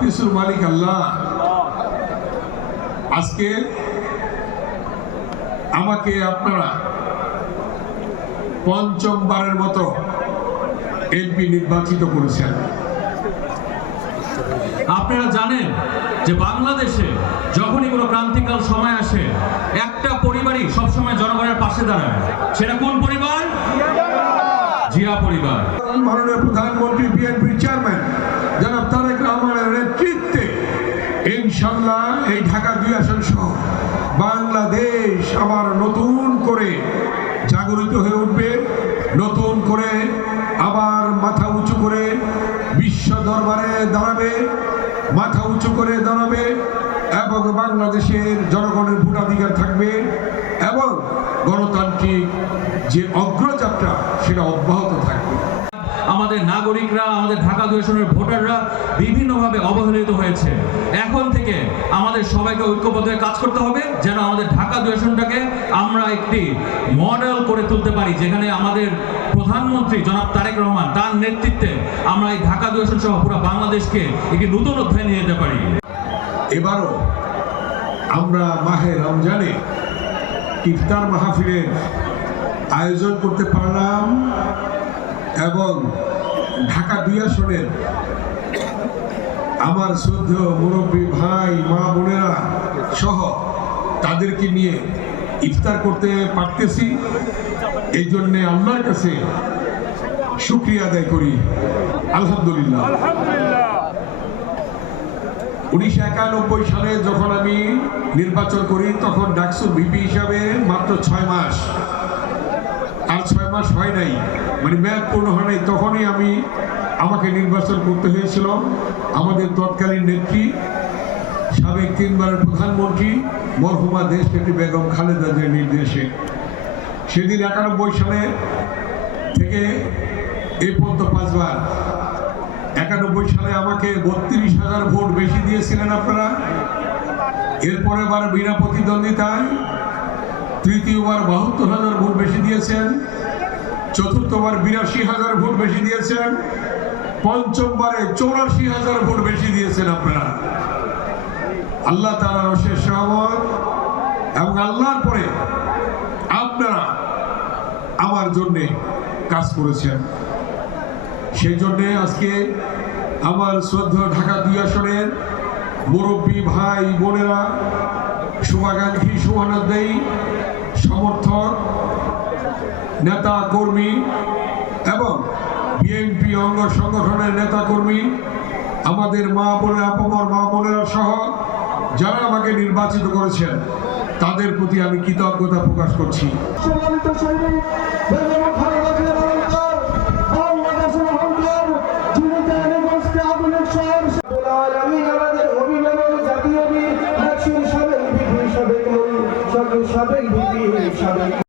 সবকিছুর মালিক আল্লাহ। আজকে আমাকে আপনারা পঞ্চমবারের মতো এমপি নির্বাচিত করেছেন। আপনারা জানেন যে বাংলাদেশে যখনই কোনো ক্রান্তিকাল সময় আসে একটা পরিবারই সবসময় জনগণের পাশে দাঁড়ায়। সেটা কোন পরিবার? জিয়া পরিবার। মাননীয় প্রধানমন্ত্রী বিএনপির চেয়ারম্যান জনাব তারেক রহমানের নেতৃত্বে ইনশাআল্লাহ এই ঢাকা 2 আসন সহ বাংলাদেশ আবার নতুন করে জাগরিত হয়ে উঠবে, নতুন করে আবার মাথা উঁচু করে বিশ্ব দরবারে দাঁড়াবে, মাথা উঁচু করে দাঁড়াবে এবং বাংলাদেশের জনগণের ভোটাধিকার থাকবে এবং গণতান্ত্রিক যে অগ্রযাত্রা সেটা অব্যাহত থাকবে। আমাদের নাগরিকরা, আমাদের ঢাকা 2 আসনের ভোটাররা বিভিন্নভাবে অবহেলিত হয়েছে। এখন থেকে আমাদের সবাইকে ঐক্যবদ্ধ হয়ে কাজ করতে হবে যেন আমাদের ঢাকা 2 আসনটাকে আমরা একটি মডেল করে তুলতে পারি, যেখানে আমাদের প্রধানমন্ত্রী জনাব তারেক রহমান তার নেতৃত্বে আমরা এই ঢাকা 2 আসন সহ পুরো বাংলাদেশকে একটি নতুন অধ্যায় নিয়ে যেতে পারি। এবারও আমরা মাহে রমজানে ইফতার মাহফিলের আয়োজন করতে পারলাম এবং ঢাকা 2 আসনের আমার শ্রদ্ধেয় মুরব্বী ভাই মা বোনেরা সহ তাদেরকে নিয়ে ইফতার করতে পারতেছি। এই জন্যে আল্লাহর কাছে শুকরিয়া আদায় করি, আলহামদুলিল্লাহ। 1991 সালে যখন আমি নির্বাচন করি তখন ডাকসুর ভিপি হিসাবে মাত্র 6 মাস, আর 6 মাস হয় নাই, মানে মেয়াদ পূর্ণ হয় নাই, তখনই আমাকে নির্বাচন করতে হয়েছিল আমাদের তৎকালীন নেত্রী সাবেক 3বারের প্রধানমন্ত্রী মরহুমা দেশনেত্রী বেগম খালেদা জিয়ার নির্দেশে। সেদিন 91 সালে থেকে এই পর্যন্ত 5 বার। 91 সালে আমাকে 32,000 ভোট বেশি দিয়েছিলেন আপনারা। এরপরে বার বিনা প্রতিদ্বন্দ্বিতায় তৃতীয়বার 72,000 ভোট বেশি দিয়েছেন, চতুর্থবার 82,000 ভোট বেশি দিয়েছেন, পঞ্চমবারে 84,000 ভোট বেশি দিয়েছেন আপনারা। আল্লাহ তাআলার অশেষ রহমত এবং আল্লাহর পরে আপনারা আমার জন্যে কাজ করেছেন। সেই জন্যে আজকে আমার শ্রদ্ধেয় ঢাকা 2 আসনের মুরব্বী ভাই বোনেরা, শুভাকাঙ্ক্ষী, শুভানুধ্যায়ী, সমর্থক, নেতা কর্মী এবং বিএনপি অঙ্গ সংগঠনের নেতা কর্মী, আমাদের মা বোনেরা, আপামর মা বোনেরা সহ যারা আমাকে নির্বাচিত করেছেন তাদের প্রতি আমি কৃতজ্ঞতা প্রকাশ করছি। সাবেক